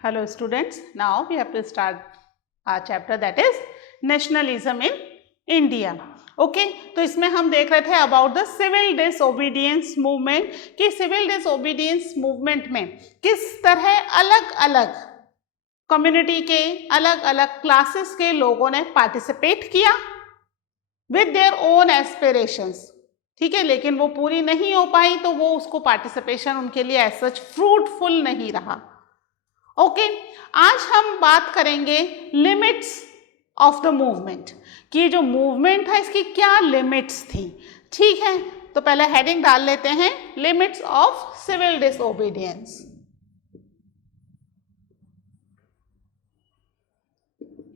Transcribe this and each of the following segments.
Hello students, now we have to start our chapter that is nationalism in India. Okay तो इसमें हम देख रहे थे about the civil disobedience movement कि सिविल डिसओबीडियंस मूवमेंट में किस तरह अलग अलग कम्युनिटी के अलग अलग क्लासेस के लोगों ने पार्टिसिपेट किया विद देयर ओन एस्पिरेशंस, ठीक है, लेकिन वो पूरी नहीं हो पाई तो वो उसको पार्टिसिपेशन उनके लिए एज सच फ्रूटफुल नहीं रहा. ओके आज हम बात करेंगे लिमिट्स ऑफ द मूवमेंट कि जो मूवमेंट है इसकी क्या लिमिट्स थी. ठीक है, तो पहले हेडिंग डाल लेते हैं limits of civil disobedience.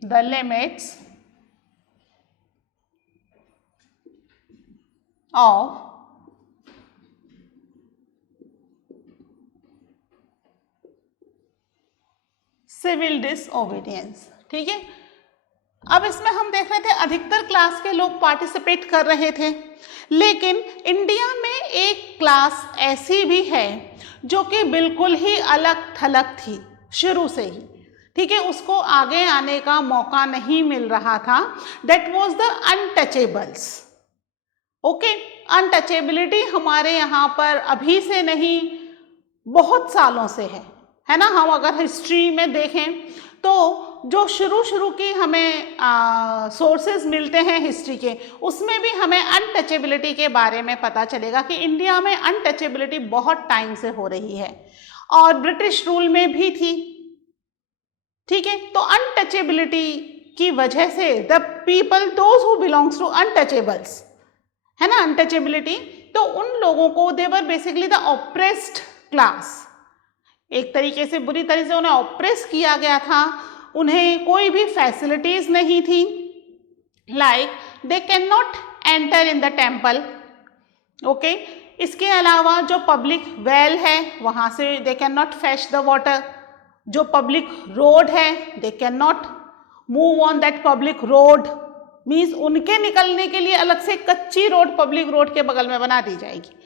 The limits of civil disobedience. ठीक है, अब इसमें हम देख रहे थे अधिकतर क्लास के लोग पार्टिसिपेट कर रहे थे, लेकिन इंडिया में एक क्लास ऐसी भी है जो कि बिल्कुल ही अलग थलग थी शुरू से ही. ठीक है, उसको आगे आने का मौका नहीं मिल रहा था. That was the untouchables. Okay, untouchability हमारे यहाँ पर अभी से नहीं बहुत सालों से है ना. हम अगर हिस्ट्री में देखें तो जो शुरू की हमें सोर्सेज मिलते हैं हिस्ट्री के, उसमें भी हमें अनटचेबिलिटी के बारे में पता चलेगा कि इंडिया में अनटचेबिलिटी बहुत टाइम से हो रही है और ब्रिटिश रूल में भी थी. ठीक है, तो अनटचेबिलिटी की वजह से the people those who belongs to untouchables, है ना, अनटचेबिलिटी, तो उन लोगों को they were basically the oppressed class. एक तरीके से बुरी तरह से उन्हें ऑप्रेस किया गया था. उन्हें कोई भी फैसिलिटीज नहीं थी. Like they can not enter in the temple. Okay, इसके अलावा जो पब्लिक वेल है वहाँ से they can not fetch the water. जो पब्लिक रोड है they can not move on that public road. Means उनके निकलने के लिए अलग से कच्ची रोड पब्लिक रोड के बगल में बना दी जाएगी.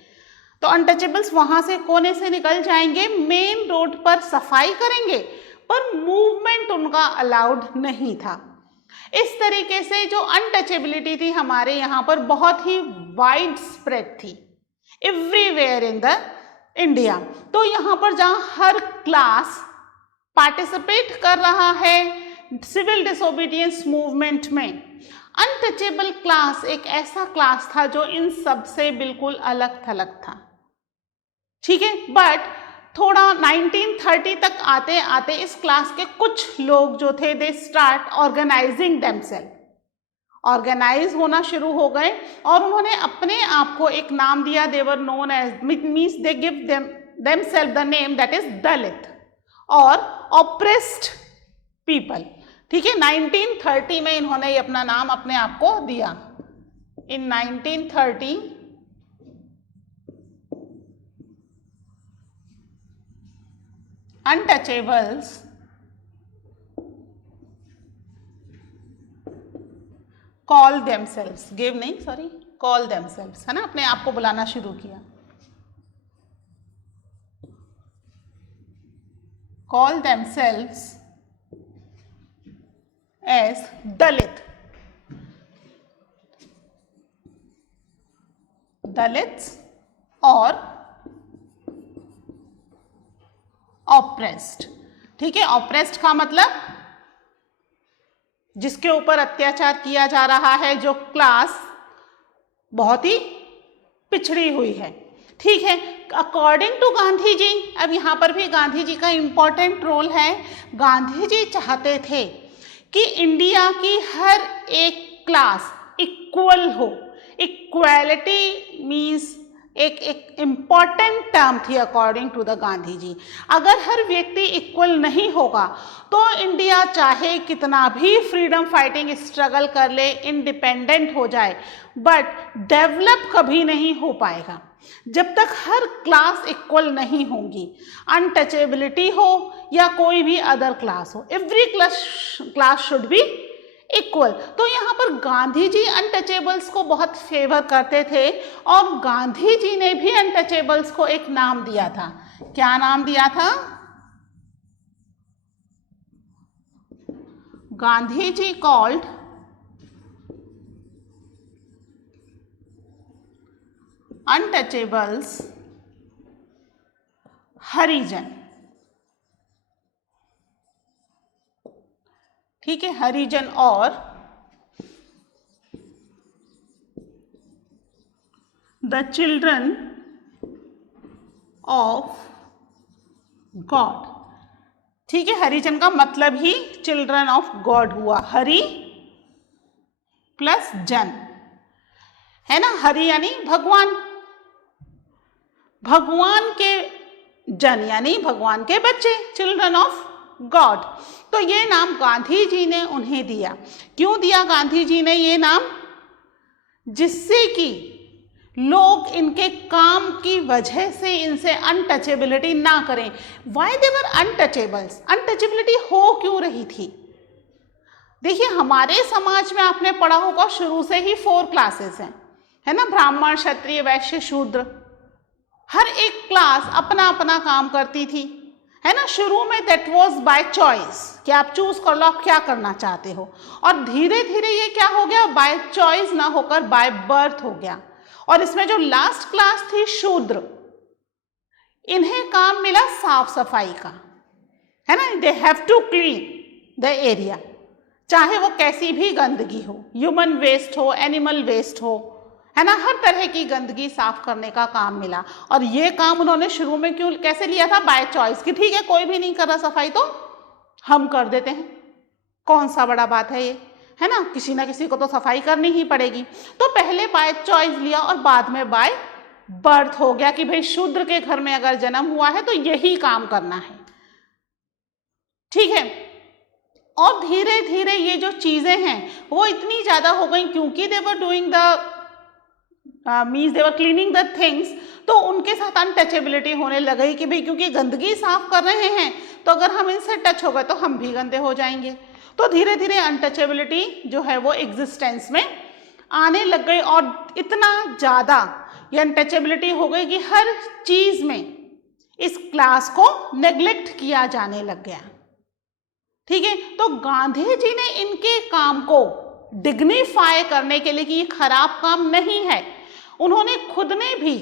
तो अनटचेबल्स वहां से कोने से निकल जाएंगे, मेन रोड पर सफाई करेंगे, पर मूवमेंट उनका अलाउड नहीं था. इस तरीके से जो अनटचेबिलिटी थी हमारे यहाँ पर बहुत ही वाइड स्प्रेड थी एवरीवेयर इन द इंडिया. तो यहाँ पर जहाँ हर क्लास पार्टिसिपेट कर रहा है सिविल डिसओबीडियंस मूवमेंट में, अनटचेबल क्लास एक ऐसा क्लास था जो इन सब से बिल्कुल अलग थलग था. ठीक है, बट थोड़ा 1930 तक आते आते इस क्लास के कुछ लोग जो थे they start organizing themselves. Organize होना शुरू हो गए और उन्होंने अपने आप को एक नाम दिया. They were known as, means they give themselves the name that is Dalit और ऑप्रेस्ड पीपल. ठीक है, 1930 में इन्होंने ये अपना नाम अपने आप को दिया. इन 1930 untouchables call themselves, give नहीं सॉरी, call themselves, है ना, अपने आप को बुलाना शुरू किया. call themselves as दलित. दलित्स और ऑप्रेस्ड. ठीक है, ऑप्रेस्ड का मतलब जिसके ऊपर अत्याचार किया जा रहा है, जो क्लास बहुत ही पिछड़ी हुई है. ठीक है, अकॉर्डिंग टू गांधी जी, अब यहाँ पर भी गांधी जी का इंपॉर्टेंट रोल है. गांधी जी चाहते थे कि इंडिया की हर एक क्लास इक्वल हो. इक्वालिटी मीन्स एक इम्पॉर्टेंट टर्म थी according to the Gandhi ji. अगर हर व्यक्ति इक्वल नहीं होगा तो इंडिया चाहे कितना भी फ्रीडम फाइटिंग स्ट्रगल कर ले, इंडिपेंडेंट हो जाए, बट डेवलप कभी नहीं हो पाएगा जब तक हर क्लास इक्वल नहीं होंगी. अनटचेबिलिटी हो या कोई भी अदर क्लास हो, every class should be equal. तो यहाँ पर गांधी जी अनटचेबल्स को बहुत फेवर करते थे और गांधी जी ने भी अनटचेबल्स को एक नाम दिया था. क्या नाम दिया था? गांधी जी कॉल्ड अनटचेबल्स हरिजन। ठीक है, हरिजन और द चिल्ड्रन ऑफ गॉड। ठीक है, हरिजन का मतलब ही चिल्ड्रन ऑफ गॉड हुआ, हरि प्लस जन, है ना। हरि यानी भगवान, भगवान के जन यानी भगवान के बच्चे, चिल्ड्रन ऑफ गॉड। तो ये नाम गांधी जी ने उन्हें दिया। क्यों दिया गांधी जी ने ये नाम? जिससे कि लोग इनके काम की वजह से इनसे अनटचेबिलिटी ना करें। Why they were untouchables? Untouchability हो क्यों रही थी? देखिए, हमारे समाज में आपने पढ़ा होगा शुरू से ही 4 क्लासेस हैं, है ना, ब्राह्मण, क्षत्रिय, वैश्य, शूद्र। हर एक क्लास अपना अपना काम करती थी, है ना। शुरू में दैट वाज बाय चॉइस, कि आप चूज कर लो आप क्या करना चाहते हो। और धीरे धीरे ये क्या हो गया, बाय चॉइस ना होकर बाय बर्थ हो गया। और इसमें जो लास्ट क्लास थी शूद्र, इन्हें काम मिला साफ सफाई का, है ना। They have to clean the area, चाहे वो कैसी भी गंदगी हो, ह्यूमन वेस्ट हो, एनिमल वेस्ट हो, है ना, हर तरह की गंदगी साफ करने का काम मिला। और ये काम उन्होंने शुरू में क्यों कैसे लिया था? बाय चॉइस, कि ठीक है कोई भी नहीं कर रहा सफाई तो हम कर देते हैं, कौन सा बड़ा बात है ये, है ना, किसी ना किसी को तो सफाई करनी ही पड़ेगी। तो पहले बाय चॉइस लिया और बाद में बाय बर्थ हो गया कि भाई शूद्र के घर में अगर जन्म हुआ है तो यही काम करना है। ठीक है, और धीरे धीरे ये जो चीजें हैं वो इतनी ज्यादा हो गई क्योंकि they were doing the means they were cleaning the things, तो उनके साथ अनटचेबिलिटी होने लगी कि भाई क्योंकि गंदगी साफ कर रहे हैं तो अगर हम इनसे टच हो गए तो हम भी गंदे हो जाएंगे। तो धीरे धीरे अनटचेबिलिटी जो है वो एग्जिस्टेंस में आने लग गई और इतना ज़्यादा ये अनटचेबिलिटी हो गई कि हर चीज़ में इस क्लास को नेग्लेक्ट किया जाने लग गया। ठीक है, तो गांधी जी ने इनके काम को डिग्निफाई करने के लिए कि ये खराब काम नहीं है, उन्होंने खुद ने भी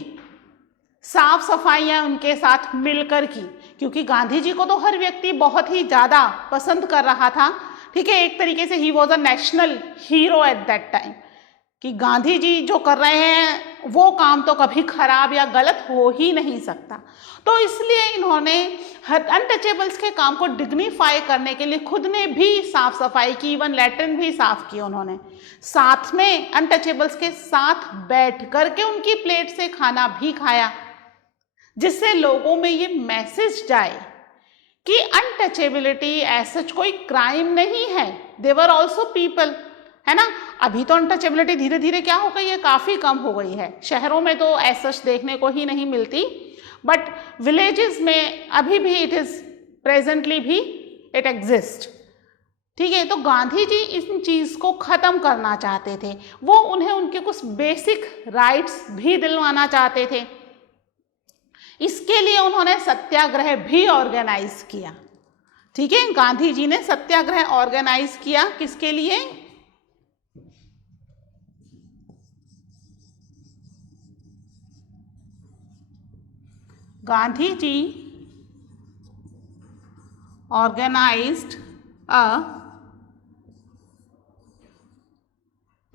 साफ सफाइयां उनके साथ मिलकर की, क्योंकि गांधी जी को तो हर व्यक्ति बहुत ही ज़्यादा पसंद कर रहा था। ठीक है, एक तरीके से he was a national hero at that time, कि गांधी जी जो कर रहे हैं वो काम तो कभी खराब या गलत हो ही नहीं सकता। तो इसलिए इन्होंने अनटचेबल्स के काम को डिग्निफाई करने के लिए खुद ने भी साफ सफाई की, इवन लैट्रिन भी साफ की उन्होंने, साथ में अनटचेबल्स के साथ बैठ करके उनकी प्लेट से खाना भी खाया, जिससे लोगों में ये मैसेज जाए कि अनटचेबिलिटी ऐसा कोई क्राइम नहीं है, दे वर ऑल्सो पीपल, है ना। अभी तो अनटचेबिलिटी धीरे धीरे क्या हो गई है, काफ़ी कम हो गई है, शहरों में तो ऐसा देखने को ही नहीं मिलती, बट विलेजेस में अभी भी इट इज़ प्रेजेंटली भी इट एग्जिस्ट। ठीक है, तो गांधी जी इस चीज़ को ख़त्म करना चाहते थे, वो उन्हें उनके कुछ बेसिक राइट्स भी दिलवाना चाहते थे। इसके लिए उन्होंने सत्याग्रह भी ऑर्गेनाइज किया। ठीक है, गांधी जी ने सत्याग्रह ऑर्गेनाइज किया, किसके लिए? Gandhi ji organized a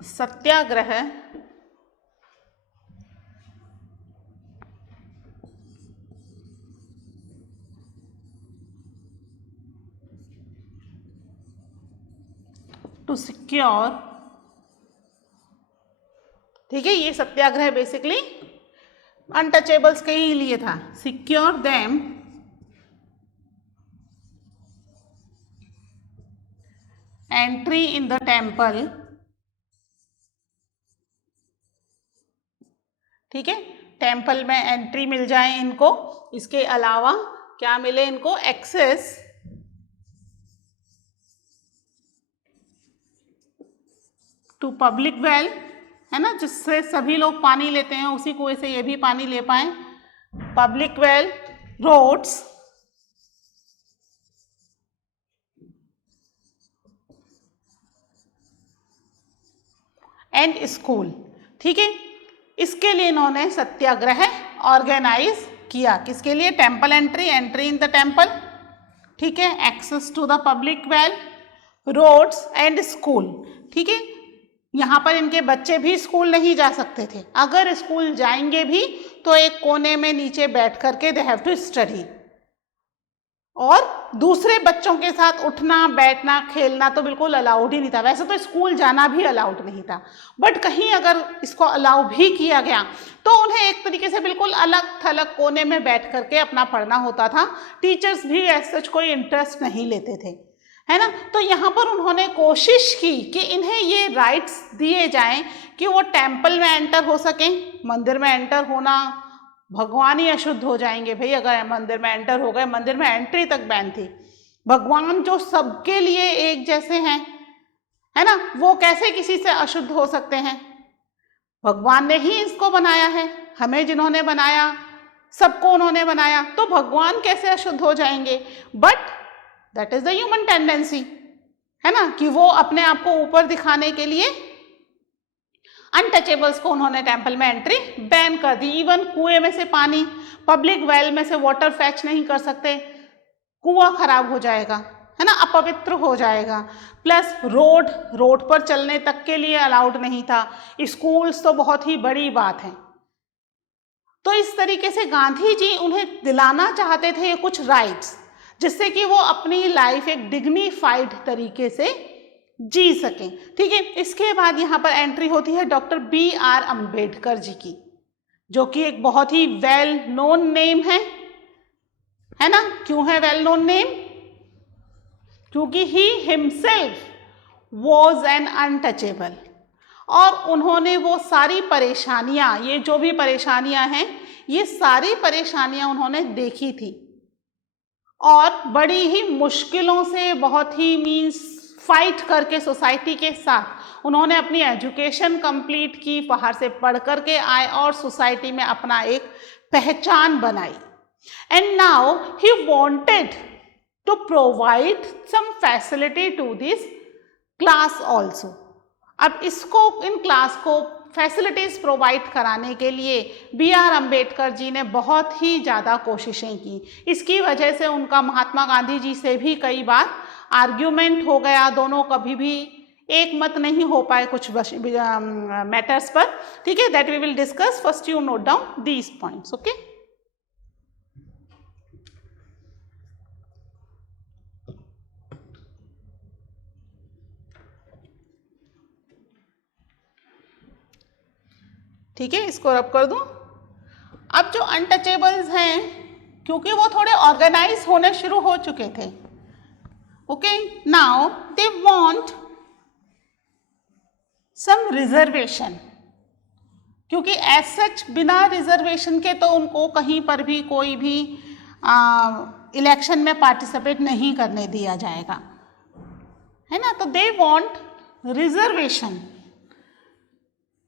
satyagraha to secure, ठीक है, ये सत्याग्रह बेसिकली अनटचेबल्स के ही लिए था, secure them entry in the temple. ठीक है, टेम्पल में एंट्री मिल जाए इनको, इसके अलावा क्या मिले इनको? एक्सेस टू पब्लिक वेल, है ना, जिससे सभी लोग पानी लेते हैं उसी कुएं से ये भी पानी ले पाए। Public well, roads, and school. ठीक है, इसके लिए इन्होंने सत्याग्रह ऑर्गेनाइज किया। किसके लिए? Temple entry, entry in the temple, ठीक है, access to the public well, roads and school. ठीक है, यहाँ पर इनके बच्चे भी स्कूल नहीं जा सकते थे, अगर स्कूल जाएंगे भी तो एक कोने में नीचे बैठ करके दे हैव टू स्टडी, और दूसरे बच्चों के साथ उठना बैठना खेलना तो बिल्कुल अलाउड ही नहीं था। वैसे तो स्कूल जाना भी अलाउड नहीं था, बट कहीं अगर इसको अलाउ भी किया गया तो उन्हें एक तरीके से बिल्कुल अलग थलग कोने में बैठ करके अपना पढ़ना होता था। टीचर्स भी ऐसा कोई इंटरेस्ट नहीं लेते थे, है ना। तो यहाँ पर उन्होंने कोशिश की कि इन्हें ये राइट्स दिए जाएं कि वो टेम्पल में एंटर हो सकें। मंदिर में एंटर होना, भगवान ही अशुद्ध हो जाएंगे भाई अगर मंदिर में एंटर हो गए, मंदिर में एंट्री तक बैन थी। भगवान जो सबके लिए एक जैसे हैं, है ना, वो कैसे किसी से अशुद्ध हो सकते हैं? भगवान ने ही इसको बनाया है, हमें जिन्होंने बनाया सबको उन्होंने बनाया, तो भगवान कैसे अशुद्ध हो जाएंगे? But that is the human tendency, है ना, कि वो अपने आप को ऊपर दिखाने के लिए अनटचेबल्स को उन्होंने टेम्पल में एंट्री बैन कर दी। इवन कुएं में से पानी, पब्लिक वेल में से वाटर फैच नहीं कर सकते, कुआं खराब हो जाएगा, है ना, अपवित्र हो जाएगा। प्लस रोड पर चलने तक के लिए अलाउड नहीं था। स्कूल्स तो बहुत ही बड़ी बात है। तो इस तरीके से गांधी जी उन्हें दिलाना चाहते थे कुछ राइट्स, जिससे कि वो अपनी लाइफ एक डिग्निफाइड तरीके से जी सकें। ठीक है, इसके बाद यहाँ पर एंट्री होती है डॉक्टर B.R. अम्बेडकर जी की, जो कि एक बहुत ही वेल नोन नेम है ना। क्यों है वेल नोन नेम? क्योंकि he himself was an untouchable, और उन्होंने वो सारी परेशानियां, ये जो भी परेशानियां हैं, ये सारी परेशानियां उन्होंने देखी थी, और बड़ी ही मुश्किलों से, बहुत ही मीन्स फाइट करके सोसाइटी के साथ उन्होंने अपनी एजुकेशन कंप्लीट की, बाहर से पढ़ करके आए और सोसाइटी में अपना एक पहचान बनाई। And now he wanted to provide some facility to this class also. अब इसको, इन क्लास को फैसिलिटीज़ प्रोवाइड कराने के लिए B.R. अम्बेडकर जी ने बहुत ही ज़्यादा कोशिशें की। इसकी वजह से उनका महात्मा गांधी जी से भी कई बार आर्ग्यूमेंट हो गया, दोनों कभी भी एक मत नहीं हो पाए कुछ मैटर्स पर। ठीक है, that we will discuss. First you note down these points, okay. ठीक है, इसको रब कर दूं। अब जो अनटचेबल्स हैं, क्योंकि वो थोड़े ऑर्गेनाइज होने शुरू हो चुके थे, okay, now they want some reservation, क्योंकि एज सच बिना रिजर्वेशन के तो उनको कहीं पर भी कोई भी इलेक्शन में पार्टिसिपेट नहीं करने दिया जाएगा, है ना। तो दे वांट रिजर्वेशन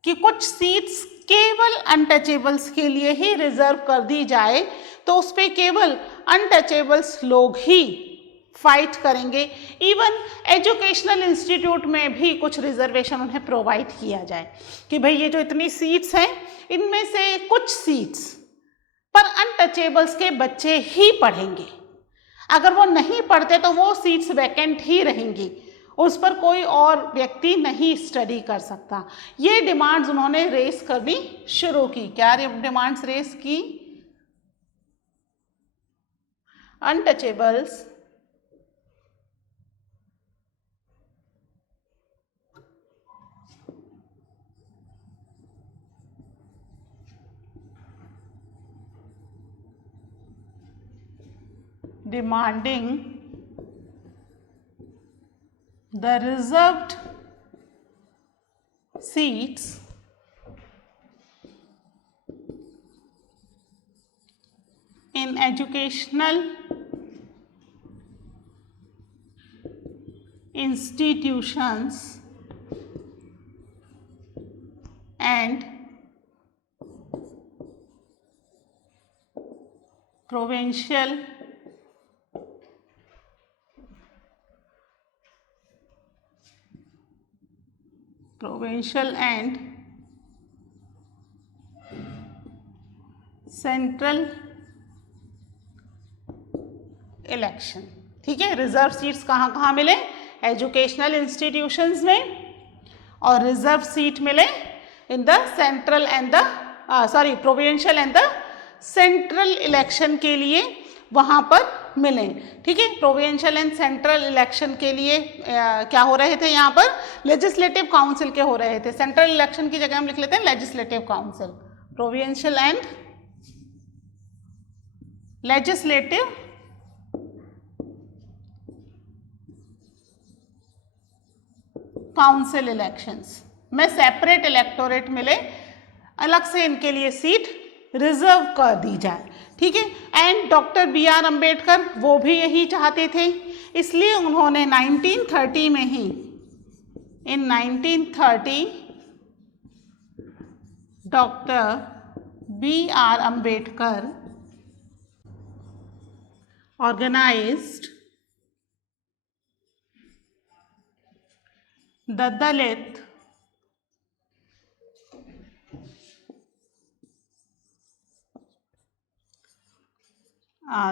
कि कुछ सीट्स केवल अनटचेबल्स के लिए ही रिजर्व कर दी जाए, तो उस पर केवल अनटचेबल्स लोग ही फाइट करेंगे। इवन एजुकेशनल इंस्टीट्यूट में भी कुछ रिजर्वेशन उन्हें प्रोवाइड किया जाए कि भाई ये जो इतनी सीट्स हैं, इनमें से कुछ सीट्स पर अनटचेबल्स के बच्चे ही पढ़ेंगे, अगर वो नहीं पढ़ते तो वो सीट्स वैकेंट ही रहेंगी, उस पर कोई और व्यक्ति नहीं स्टडी कर सकता। ये डिमांड्स उन्होंने रेस करनी शुरू की। क्या डिमांड्स रेस की? Untouchables demanding the reserved seats in educational institutions and provincial provincial and central election. ठीक है, रिजर्व सीट्स कहाँ कहाँ मिले? एजुकेशनल इंस्टीट्यूशंस में, और रिजर्व सीट मिले in the central and the provincial and the central election के लिए वहाँ पर मिले। ठीक है, प्रोविंशियल एंड सेंट्रल इलेक्शन के लिए क्या हो रहे थे? यहाँ पर लेजिस्लेटिव काउंसिल के हो रहे थे। सेंट्रल इलेक्शन की जगह हम लिख लेते हैं legislative council. Provincial and legislative council elections में सेपरेट इलेक्टोरेट मिले, अलग से इनके लिए सीट रिजर्व कर दी जाए। ठीक है, and doctor B R Ambedkar वो भी यही चाहते थे, इसलिए उन्होंने 1930 में ही, in 1930 doctor B R Ambedkar organized the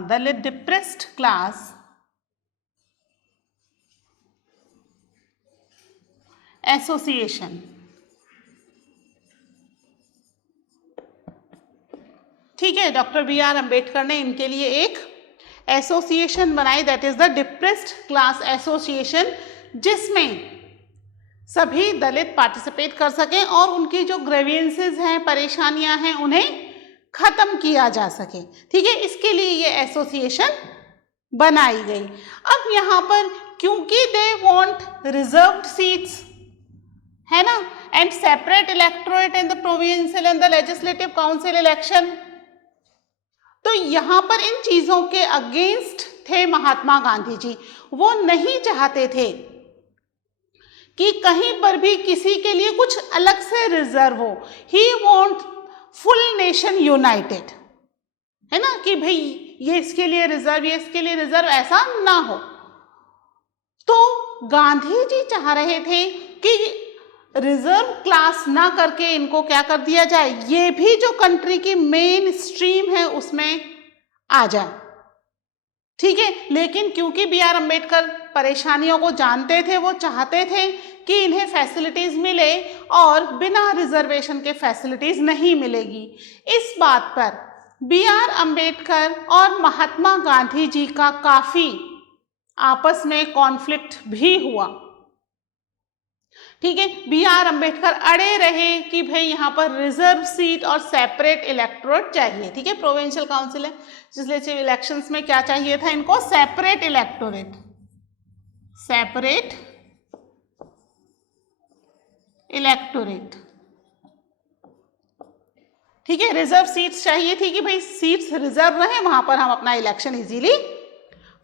Dalit depressed class association. ठीक है, डॉक्टर बी आर अम्बेडकर ने इनके लिए एक एसोसिएशन बनाई, that is the depressed class association, जिसमें सभी दलित पार्टिसिपेट कर सकें और उनकी जो ग्रेवियंसेस हैं, परेशानियां हैं, उन्हें खत्म किया जा सके। ठीक है, इसके लिए ये एसोसिएशन बनाई गई। अब यहाँ पर क्योंकि दे वांट रिजर्व्ड सीट्स, है ना, and separate electorate in the provincial and the legislative council election, तो यहाँ पर इन चीजों के अगेंस्ट थे महात्मा गांधी जी। वो नहीं चाहते थे कि कहीं पर भी किसी के लिए कुछ अलग से रिजर्व हो। He want full nation United, है ना, कि भाई ये इसके लिए रिजर्व, ये इसके लिए रिजर्व, ऐसा ना हो। तो गांधी जी चाह रहे थे कि रिजर्व क्लास ना करके इनको क्या कर दिया जाए, ये भी जो कंट्री की मेन स्ट्रीम है उसमें आ जाए। ठीक है, लेकिन क्योंकि बी आर अम्बेडकर परेशानियों को जानते थे, वो चाहते थे कि इन्हें फैसिलिटीज मिले और बिना रिजर्वेशन के फैसिलिटीज नहीं मिलेगी। इस बात पर बी आर अम्बेडकर और महात्मा गांधी जी का काफी आपस में कॉन्फ्लिक्ट भी हुआ। ठीक है, बी आर अम्बेडकर अड़े रहे कि भाई यहाँ पर रिजर्व सीट और सेपरेट इलेक्टोरेट चाहिए। ठीक है, प्रोविंशियल काउंसिल है, लेजिस्लेटिव इलेक्शंस में क्या चाहिए था इनको? Separate electorate, separate electorate. ठीक है, रिजर्व सीट्स चाहिए थी कि भाई सीट्स रिजर्व रहे, वहां पर हम अपना इलेक्शन इजीली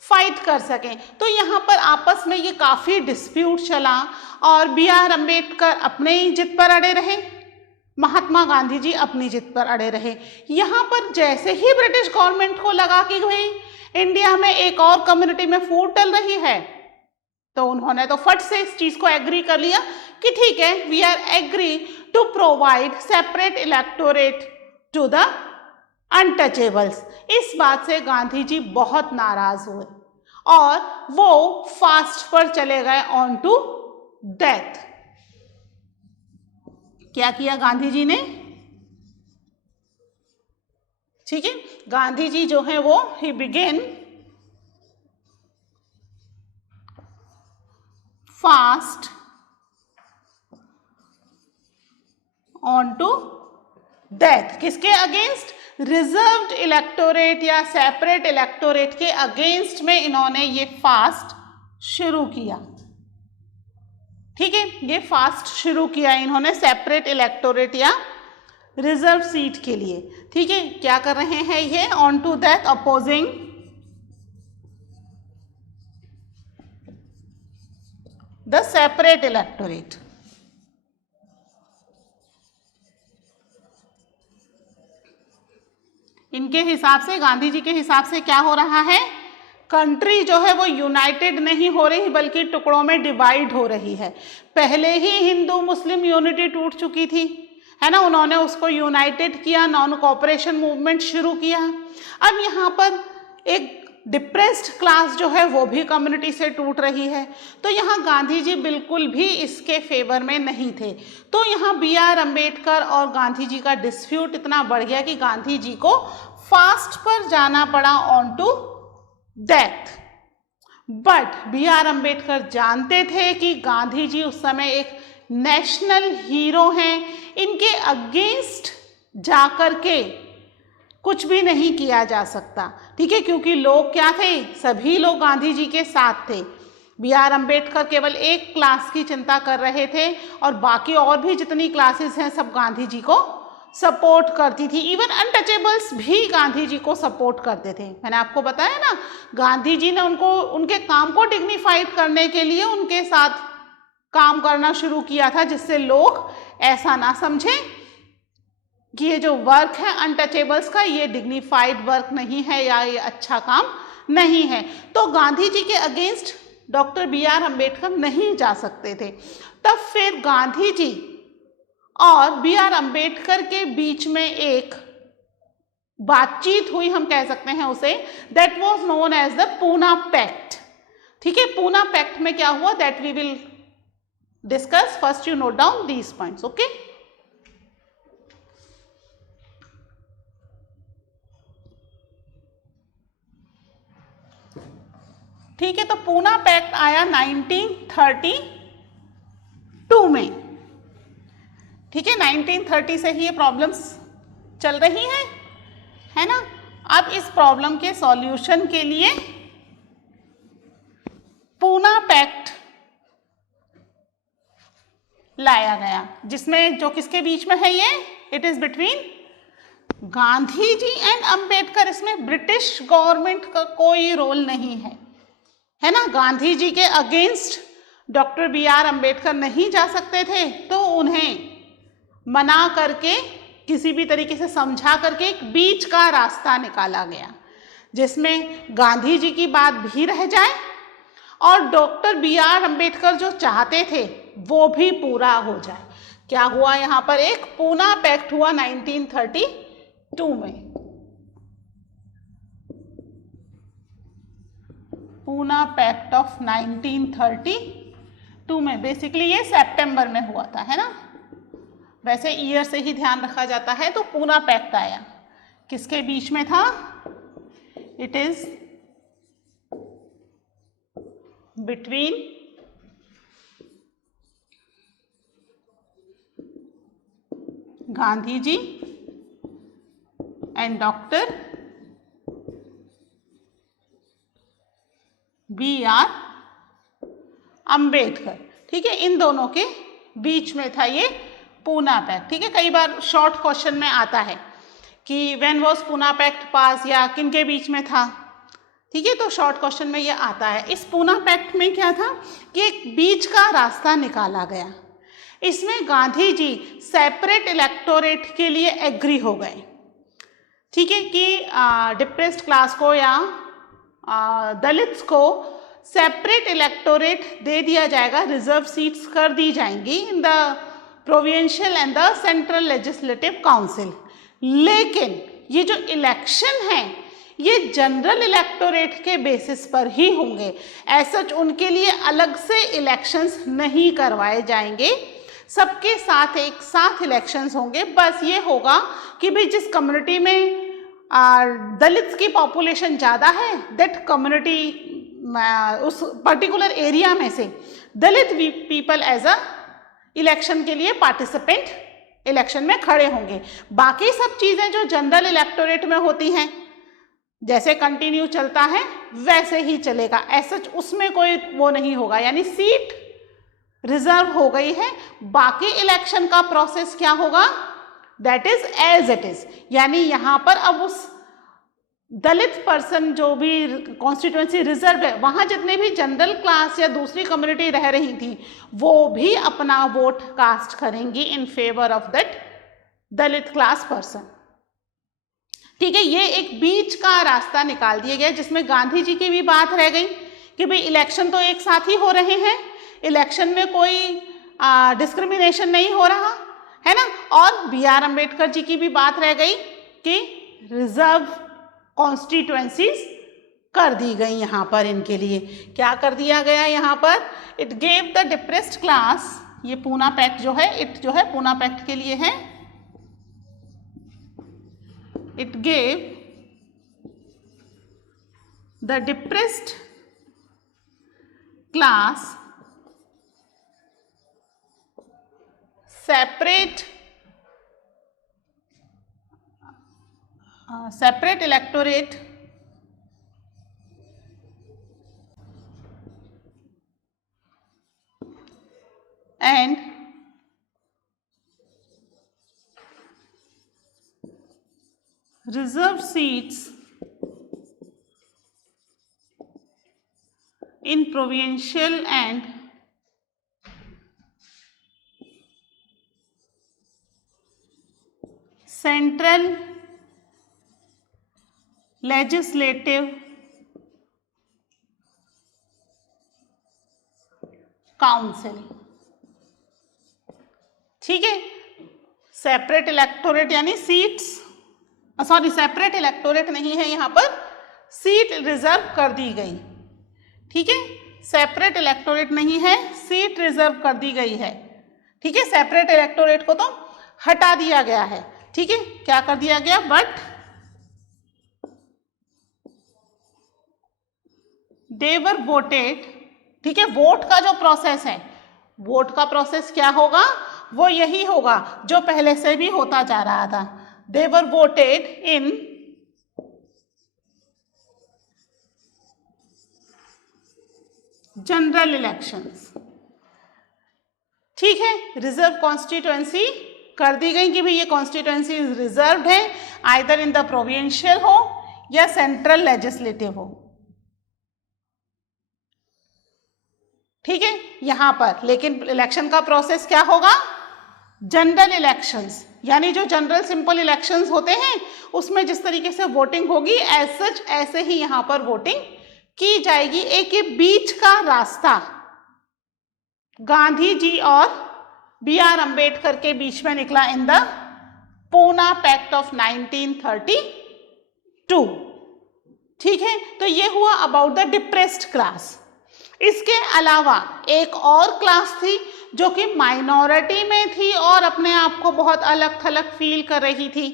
फाइट कर सकें। तो यहाँ पर आपस में ये काफी डिस्प्यूट चला और बी आर अम्बेडकर अपने ही जिद पर अड़े रहे, महात्मा गांधी जी अपनी जिद पर अड़े रहे। यहाँ पर जैसे ही ब्रिटिश गवर्नमेंट को लगा कि भाई इंडिया में एक और कम्युनिटी में फूट डल रही है, तो उन्होंने तो फट से इस चीज को एग्री कर लिया कि ठीक है, we are agree to provide separate electorate to the untouchables. इस बात से गांधी जी बहुत नाराज हुए और वो फास्ट पर चले गए ऑन टू डेथ। क्या किया गांधी जी ने? ठीक है, गांधी जी जो है वो he began fast on to death. किसके अगेंस्ट? रिजर्व्ड इलेक्टोरेट या सेपरेट इलेक्टोरेट के अगेंस्ट में इन्होंने ये फास्ट शुरू किया। ठीक है, ये फास्ट शुरू किया इन्होंने सेपरेट इलेक्टोरेट या रिजर्व सीट के लिए। ठीक है, क्या कर रहे हैं ये? On to death, opposing the separate electorate. इनके हिसाब से, गांधी जी के हिसाब से क्या हो रहा है कंट्री जो है वो यूनाइटेड नहीं हो रही बल्कि टुकड़ों में डिवाइड हो रही है। पहले ही हिंदू मुस्लिम यूनिटी टूट चुकी थी, है ना, उन्होंने उसको यूनाइटेड किया, नॉन कोऑपरेशन मूवमेंट शुरू किया। अब यहाँ पर एक डिप्रेस्ड क्लास जो है वो भी कम्युनिटी से टूट रही है, तो यहाँ गांधी जी बिल्कुल भी इसके फेवर में नहीं थे। तो यहाँ बी आर अम्बेडकर और गांधी जी का डिस्प्यूट इतना बढ़ गया कि गांधी जी को फास्ट पर जाना पड़ा on to death. But B R Ambedkar जानते थे कि गांधी जी उस समय एक नेशनल हीरो हैं, इनके अगेंस्ट जाकर के कुछ भी नहीं किया जा सकता, ठीक है, क्योंकि लोग क्या थे, सभी लोग गांधी जी के साथ थे। बी आर अम्बेडकर केवल एक क्लास की चिंता कर रहे थे और बाकी और भी जितनी क्लासेस हैं सब गांधी जी को सपोर्ट करती थी। इवन अनटचेबल्स भी गांधी जी को सपोर्ट करते थे। मैंने आपको बताया ना, गांधी जी ने उनको उनके काम को डिग्निफाइड करने के लिए उनके साथ काम करना शुरू किया था, जिससे लोग ऐसा ना समझें कि ये जो वर्क है अनटचेबल्स का ये डिग्निफाइड वर्क नहीं है या ये अच्छा काम नहीं है। तो गांधी जी के against doctor B R Ambedkar नहीं जा सकते थे। तब फिर गांधी जी और बी आर अम्बेडकर के बीच में एक बातचीत हुई, हम कह सकते हैं उसे, that was known as the Poona pact. ठीक है, पूना पैक्ट में क्या हुआ that we will discuss. First you note down these points, okay. ठीक है, तो पूना पैक्ट आया 1932 में। ठीक है, 1930 से ही ये प्रॉब्लम्स चल रही हैं, है ना। अब इस प्रॉब्लम के सॉल्यूशन के लिए पूना पैक्ट लाया गया, जिसमें जो किसके बीच में है ये, it is between Gandhi ji and Ambedkar. इसमें ब्रिटिश गवर्नमेंट का कोई रोल नहीं है ना। गांधी जी के against doctor B R Ambedkar नहीं जा सकते थे, तो उन्हें मना करके किसी भी तरीके से समझा करके एक बीच का रास्ता निकाला गया, जिसमें गांधी जी की बात भी रह जाए और डॉक्टर बी आर अम्बेडकर जो चाहते थे वो भी पूरा हो जाए। क्या हुआ यहाँ पर, एक पूना पैक्ट हुआ 1932 में। पूना पैक्ट ऑफ 1932 में, बेसिकली ये सितंबर में हुआ था, है ना। वैसे ईयर से ही ध्यान रखा जाता है। तो पूना पैक्ट आया, किसके बीच में था, it is between Gandhi ji and doctor B R Ambedkar. ठीक है, इन दोनों के बीच में था ये पूना पैक्ट। ठीक है, कई बार शॉर्ट क्वेश्चन में आता है कि व्हेन वाज पूना पैक्ट पास, या किन के बीच में था। ठीक है, तो शॉर्ट क्वेश्चन में ये आता है। इस पूना पैक्ट में क्या था कि एक बीच का रास्ता निकाला गया। इसमें गांधी जी सेपरेट इलेक्टोरेट के लिए एग्री हो गए। ठीक है, कि डिप्रेस्ड क्लास को या दलित्स को सेपरेट इलेक्टोरेट दे दिया जाएगा, रिजर्व सीट्स कर दी जाएंगी in the provincial and the central legislative council. लेकिन ये जो इलेक्शन है ये जनरल इलेक्टोरेट के बेसिस पर ही होंगे। ऐसा उनके लिए अलग से इलेक्शंस नहीं करवाए जाएंगे, सबके साथ एक साथ इलेक्शंस होंगे। बस ये होगा कि भाई जिस कम्युनिटी में दलित्स की पॉपुलेशन ज़्यादा है, दैट कम्युनिटी उस पर्टिकुलर एरिया में से दलित पीपल एज अ इलेक्शन के लिए पार्टिसिपेंट इलेक्शन में खड़े होंगे। बाकी सब चीज़ें जो जनरल इलेक्टोरेट में होती हैं जैसे कंटिन्यू चलता है वैसे ही चलेगा। ऐसा उसमें कोई वो नहीं होगा, यानी सीट रिजर्व हो गई है। बाकी इलेक्शन का प्रोसेस क्या होगा, that is as it is. यानी यहाँ पर अब उस दलित पर्सन जो भी कॉन्स्टिट्यूएंसी रिजर्व है, वहाँ जितने भी जनरल क्लास या दूसरी कम्युनिटी रह रही थी वो भी अपना वोट कास्ट करेंगी in favour of that Dalit class person. ठीक है, ये एक बीच का रास्ता निकाल दिया गया जिसमें गांधी जी की भी बात रह गई कि भाई इलेक्शन तो एक साथ ही हो रहे हैं, इलेक्शन में कोई डिस्क्रिमिनेशन नहीं हो रहा है ना, और बी आर अम्बेडकर जी की भी बात रह गई कि रिजर्व कॉन्स्टिट्यूएंसीज कर दी गई यहाँ पर इनके लिए। क्या कर दिया गया यहाँ पर? It gave the depressed class, ये पूना पैक्ट जो है, इट जो है पूना पैक्ट के लिए है, it gave the depressed class separate electorate and reserved seats in provincial and central legislative council. ठीक है, सेपरेट इलेक्टोरेट यानी सीट्स, सॉरी सेपरेट इलेक्टोरेट नहीं है, यहाँ पर सीट रिजर्व कर दी गई। ठीक है, सेपरेट इलेक्टोरेट नहीं है, सीट रिजर्व कर दी गई है। ठीक है, सेपरेट इलेक्टोरेट को तो हटा दिया गया है। ठीक है, क्या कर दिया गया? But they were voted. ठीक है, वोट का जो प्रोसेस है, वोट का प्रोसेस क्या होगा? वो यही होगा जो पहले से भी होता जा रहा था। दे वर वोटेड इन जनरल इलेक्शंस। ठीक है, रिजर्व कॉन्स्टिट्यूएंसी कर दी गई कि भाई ये कॉन्स्टिट्यूएंसी रिजर्व्ड है, आइदर इन द प्रोविंशियल हो या सेंट्रल लेजिस्लेटिव हो। ठीक है, यहां पर लेकिन इलेक्शन का प्रोसेस क्या होगा? जनरल इलेक्शंस, यानी जो जनरल सिंपल इलेक्शंस होते हैं उसमें जिस तरीके से वोटिंग होगी एज सच ऐसे ही यहां पर वोटिंग की जाएगी। एक ये बीच का रास्ता गांधी जी और बी आर अम्बेडकर के बीच में निकला in the Poona pact of 1932। ठीक है, तो ये हुआ अबाउट द डिप्रेस्ड क्लास। इसके अलावा एक और क्लास थी जो कि माइनॉरिटी में थी और अपने आप को बहुत अलग थलग फील कर रही थी,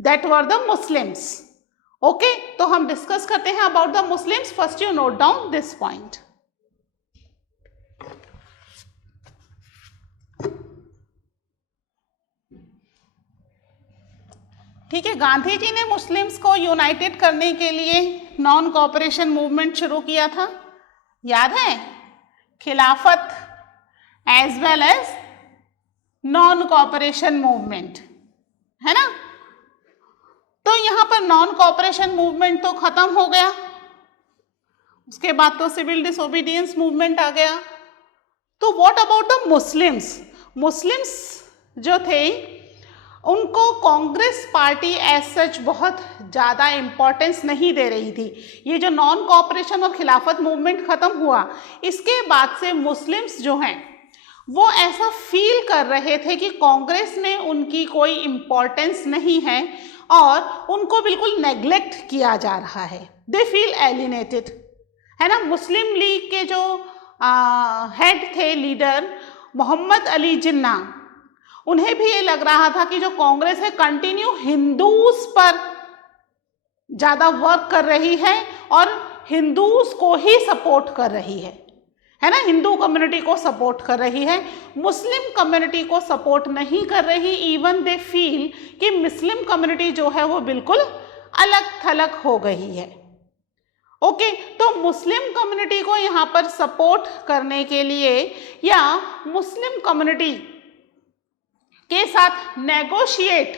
that were the Muslims. Okay, तो हम डिस्कस करते हैं about the Muslims. First you note down this point. ठीक है, गांधी जी ने मुस्लिम्स को यूनाइटेड करने के लिए नॉन कोऑपरेशन मूवमेंट शुरू किया था, याद है? Khilafat as well as non cooperation movement, है ना? तो यहां पर नॉन कोऑपरेशन मूवमेंट तो खत्म हो गया, उसके बाद तो सिविल डिसोबीडियंस मूवमेंट आ गया। तो what about the Muslims? Muslims जो थे उनको कांग्रेस पार्टी एज सच बहुत ज़्यादा इम्पोर्टेंस नहीं दे रही थी। ये जो नॉन कोऑपरेशन और खिलाफत मूवमेंट ख़त्म हुआ, इसके बाद से मुस्लिम्स जो हैं वो ऐसा फील कर रहे थे कि कांग्रेस में उनकी कोई इम्पोर्टेंस नहीं है और उनको बिल्कुल नेग्लेक्ट किया जा रहा है। दे फील एलिनेटेड, है ना? मुस्लिम लीग के जो हेड थे, लीडर मोहम्मद अली जिन्ना, उन्हें भी ये लग रहा था कि जो कांग्रेस है कंटिन्यू हिंदूज पर ज़्यादा वर्क कर रही है और हिंदूज को ही सपोर्ट कर रही है ना? हिंदू कम्युनिटी को सपोर्ट कर रही है, मुस्लिम कम्युनिटी को सपोर्ट नहीं कर रही। इवन दे फील कि मुस्लिम कम्युनिटी जो है वो बिल्कुल अलग थलग हो गई है। ओके, तो मुस्लिम कम्युनिटी को यहाँ पर सपोर्ट करने के लिए या मुस्लिम कम्युनिटी के साथ नेगोशिएट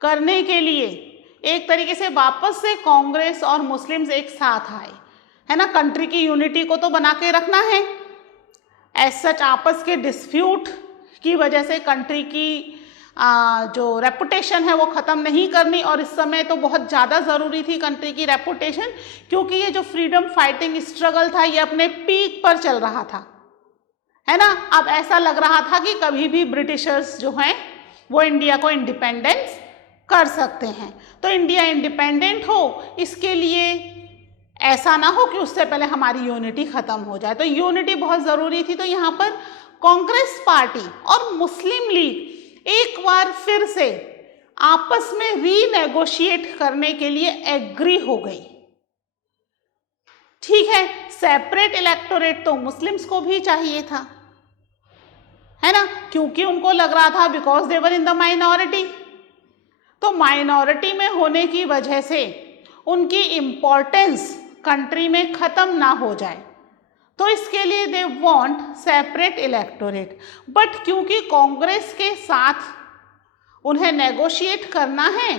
करने के लिए एक तरीके से वापस से कांग्रेस और मुस्लिम्स एक साथ आए, है ना? कंट्री की यूनिटी को तो बना के रखना है। एज सच आपस के डिस्प्यूट की वजह से कंट्री की जो रेपुटेशन है वो ख़त्म नहीं करनी, और इस समय तो बहुत ज़्यादा ज़रूरी थी कंट्री की रेपुटेशन, क्योंकि ये जो फ्रीडम फाइटिंग स्ट्रगल था ये अपने पीक पर चल रहा था, है ना। अब ऐसा लग रहा था कि कभी भी ब्रिटिशर्स जो हैं वो इंडिया को इंडिपेंडेंस कर सकते हैं। तो इंडिया इंडिपेंडेंट हो, इसके लिए ऐसा ना हो कि उससे पहले हमारी यूनिटी ख़त्म हो जाए, तो यूनिटी बहुत ज़रूरी थी। तो यहाँ पर कांग्रेस पार्टी और मुस्लिम लीग एक बार फिर से आपस में रीनेगोशिएट करने के लिए एग्री हो गई। ठीक है, सेपरेट इलेक्टोरेट तो मुस्लिम्स को भी चाहिए था, है ना, क्योंकि उनको लग रहा था because they were in the minority, तो माइनॉरिटी में होने की वजह से उनकी इम्पोर्टेंस कंट्री में ख़त्म ना हो जाए, तो इसके लिए they want separate electorate. But क्योंकि कांग्रेस के साथ उन्हें नेगोशिएट करना है,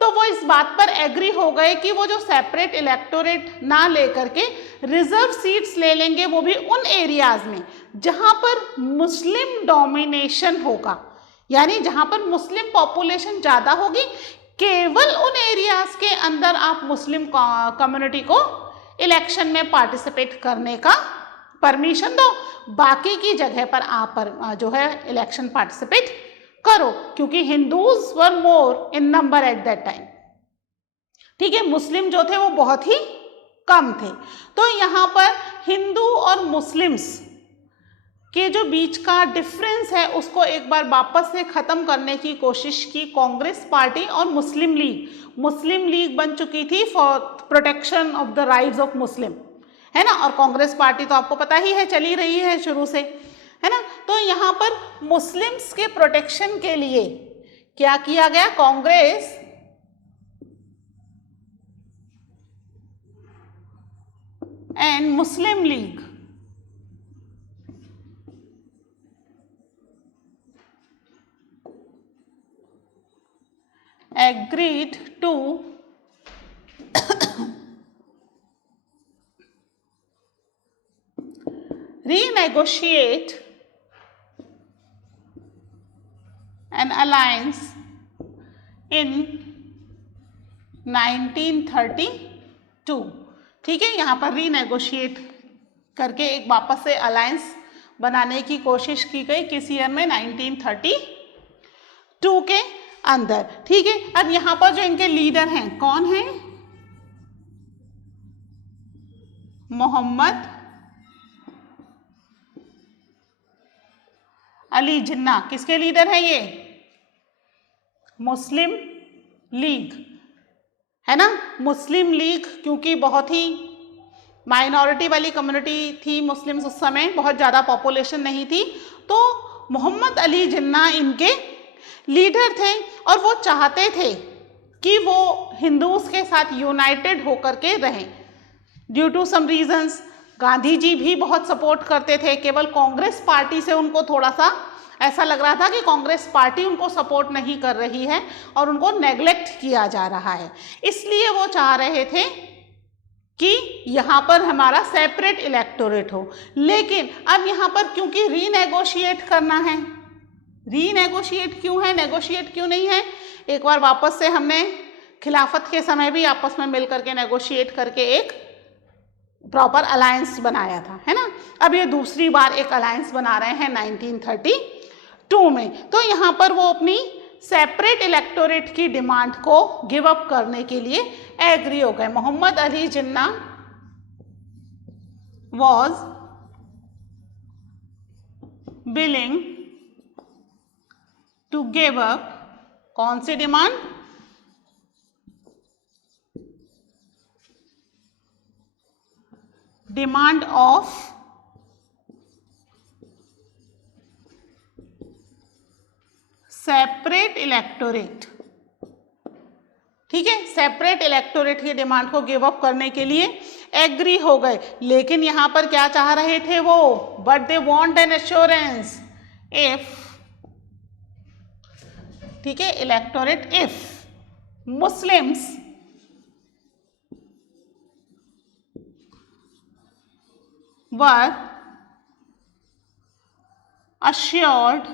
तो वो इस बात पर एग्री हो गए कि वो जो सेपरेट इलेक्टोरेट ना लेकर के रिजर्व सीट्स ले लेंगे, वो भी उन एरियाज में जहां पर मुस्लिम डोमिनेशन होगा, यानी जहां पर मुस्लिम पॉपुलेशन ज़्यादा होगी, केवल उन एरियाज के अंदर आप मुस्लिम कम्युनिटी को इलेक्शन में पार्टिसिपेट करने का परमिशन दो, बाकी की जगह पर आप जो है इलेक्शन पार्टिसिपेट करो, क्योंकि Hindus were more in number at that time. ठीक है, मुस्लिम जो थे वो बहुत ही कम थे। तो यहाँ पर हिंदू और मुस्लिम्स के जो बीच का डिफरेंस है उसको एक बार वापस से ख़त्म करने की कोशिश की कांग्रेस पार्टी और मुस्लिम लीग। मुस्लिम लीग बन चुकी थी for protection of the rights of Muslim, है ना, और कांग्रेस पार्टी तो आपको पता ही है चली रही है शुरू से, है ना। तो यहाँ पर मुस्लिम्स के प्रोटेक्शन के लिए क्या किया गया, Congress and Muslim league agreed to renegotiate an alliance in 1932। ठीक है, यहाँ पर रीनेगोशिएट करके एक वापस से अलायंस बनाने की कोशिश की गई, किस ईयर में, 1932 के अंदर। ठीक है, अब यहाँ पर जो इनके लीडर हैं कौन हैं, मोहम्मद अली जिन्ना। किसके लीडर हैं ये, मुस्लिम लीग, है ना। मुस्लिम लीग क्योंकि बहुत ही माइनॉरिटी वाली कम्युनिटी थी मुस्लिम्स उस समय, बहुत ज़्यादा पॉपुलेशन नहीं थी, तो मोहम्मद अली जिन्ना इनके लीडर थे और वो चाहते थे कि वो हिंदूज के साथ यूनाइटेड होकर के रहें। Due to some reasons Gandhi ji भी बहुत सपोर्ट करते थे, केवल कांग्रेस पार्टी से उनको थोड़ा सा ऐसा लग रहा था कि कांग्रेस पार्टी उनको सपोर्ट नहीं कर रही है और उनको नेग्लेक्ट किया जा रहा है, इसलिए वो चाह रहे थे कि यहाँ पर हमारा सेपरेट इलेक्टोरेट हो। लेकिन अब यहाँ पर क्योंकि रीनेगोशिएट करना है, रीनेगोशिएट क्यों है, नेगोशिएट क्यों नहीं है, एक बार वापस से हमने खिलाफत के समय भी आपस में मिल करके नेगोशिएट करके एक प्रॉपर अलायंस बनाया था, है ना। अब ये दूसरी बार एक अलायंस बना रहे हैं 1932 में। तो यहाँ पर वो अपनी सेपरेट इलेक्टोरेट की डिमांड को गिव अप करने के लिए एग्री हो गए। Mohammad Ali Jinnah was willing to give up कौन सी demand, demand of separate electorate. ठीक है, सेपरेट इलेक्टोरेट की डिमांड को गिव अप करने के लिए एग्री हो गए। लेकिन यहां पर क्या चाह रहे थे वो, but they want an assurance if, ठीक है, electorate if Muslims were assured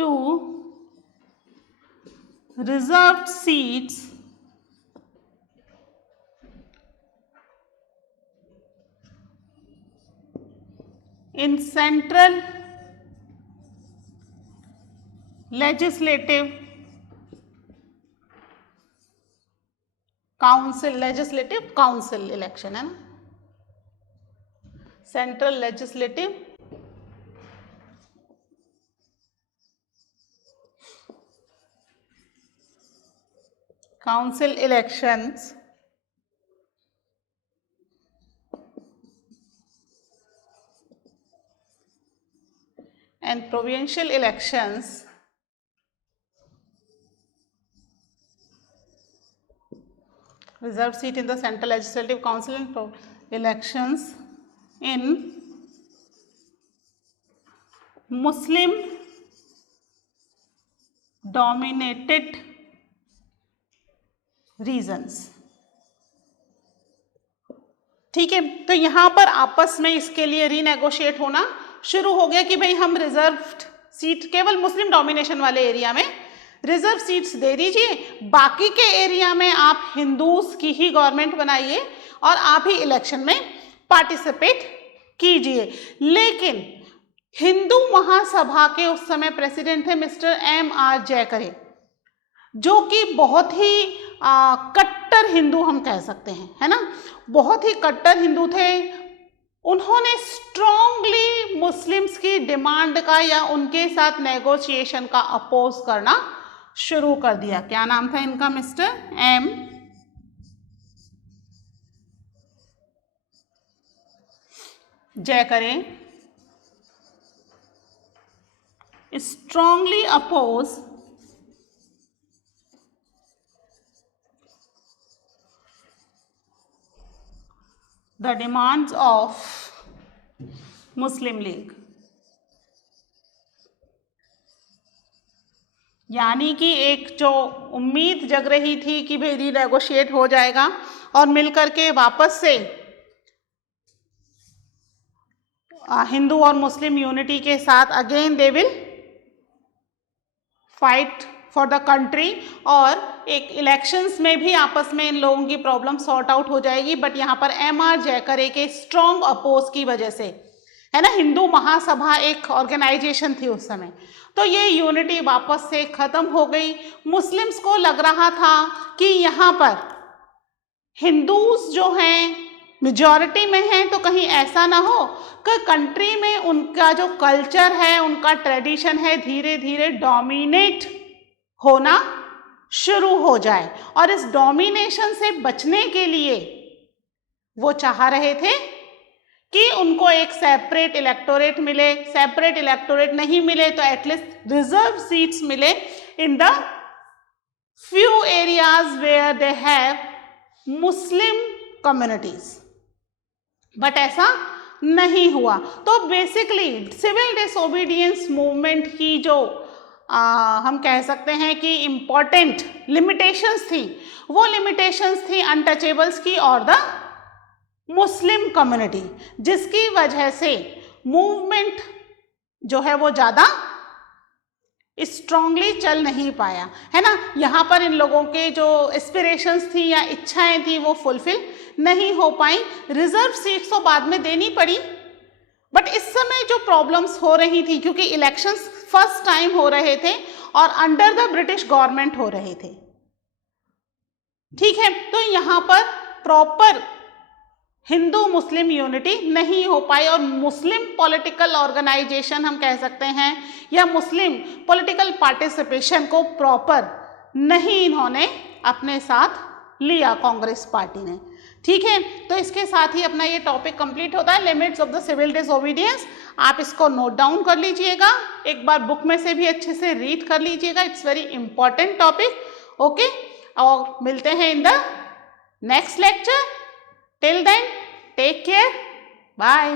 to reserved seats in Central Legislative Council election है ना, central legislative council elections and provincial elections reserved seat in the Central Legislative Council and elections in Muslim dominated regions। ठीक है, तो यहां पर आपस में इसके लिए रीनेगोशिएट होना शुरू हो गया कि भाई हम रिजर्व्ड सीट केवल मुस्लिम डोमिनेशन वाले एरिया में रिजर्व सीट्स दे दीजिए, बाकी के एरिया में आप हिंदूज की ही गवर्नमेंट बनाइए और आप ही इलेक्शन में पार्टिसिपेट कीजिए। लेकिन हिंदू महासभा के उस समय प्रेसिडेंट थे मिस्टर M.R. जयकरे, जो कि बहुत ही कट्टर हिंदू हम कह सकते हैं, है ना, बहुत ही कट्टर हिंदू थे। उन्होंने स्ट्रांगली मुस्लिम्स की डिमांड का या उनके साथ नेगोशिएशन का अपोज करना शुरू कर दिया। क्या नाम था इनका? Mister M. जयकरे strongly oppose the demands of Muslim League। यानी कि एक जो उम्मीद जग रही थी कि भाई रीनेगोशिएट हो जाएगा और मिलकर के वापस से हिंदू और मुस्लिम यूनिटी के साथ again they will fight for the country, और एक इलेक्शंस में भी आपस में इन लोगों की प्रॉब्लम सॉर्ट आउट हो जाएगी। बट यहाँ पर M.R. जयकरे के स्ट्रॉन्ग अपोज की वजह से, है ना, हिंदू महासभा एक ऑर्गेनाइजेशन थी उस समय, तो ये यूनिटी वापस से खत्म हो गई। मुस्लिम्स को लग रहा था कि यहाँ पर हिंदूज जो हैं मेजॉरिटी में हैं, तो कहीं ऐसा ना हो कि कंट्री में उनका जो कल्चर है, उनका ट्रेडिशन है, धीरे धीरे डोमिनेट होना शुरू हो जाए। और इस डोमिनेशन से बचने के लिए वो चाह रहे थे कि उनको एक सेपरेट इलेक्टोरेट मिले, सेपरेट इलेक्टोरेट नहीं मिले तो एटलीस्ट रिजर्व सीट्स मिले in the few areas where they have Muslim communities. But ऐसा नहीं हुआ। तो बेसिकली सिविल डिसोबीडियंस मूवमेंट की जो हम कह सकते हैं कि इम्पॉर्टेंट लिमिटेशंस थी, वो लिमिटेशंस थी अनटचेबल्स की और द मुस्लिम कम्युनिटी, जिसकी वजह से मूवमेंट जो है वो ज़्यादा स्ट्रांगली चल नहीं पाया, है ना। यहाँ पर इन लोगों के जो एस्पिरेशंस थी या इच्छाएं थी वो फुलफिल नहीं हो पाई। रिजर्व सीट्स तो बाद में देनी पड़ी, बट इस समय जो प्रॉब्लम्स हो रही थी, क्योंकि इलेक्शंस फर्स्ट टाइम हो रहे थे और अंडर द ब्रिटिश गवर्नमेंट हो रहे थे, ठीक है, तो यहाँ पर प्रॉपर हिंदू मुस्लिम यूनिटी नहीं हो पाई और मुस्लिम पॉलिटिकल ऑर्गेनाइजेशन हम कह सकते हैं या मुस्लिम पॉलिटिकल पार्टिसिपेशन को प्रॉपर नहीं इन्होंने अपने साथ लिया कांग्रेस पार्टी ने, ठीक है। तो इसके साथ ही अपना ये टॉपिक कंप्लीट होता है, limits of the civil disobedience. आप इसको नोट डाउन कर लीजिएगा, एक बार बुक में से भी अच्छे से रीड कर लीजिएगा, it's very important topic, okay. और मिलते हैं in the next lecture. Till then take care, bye.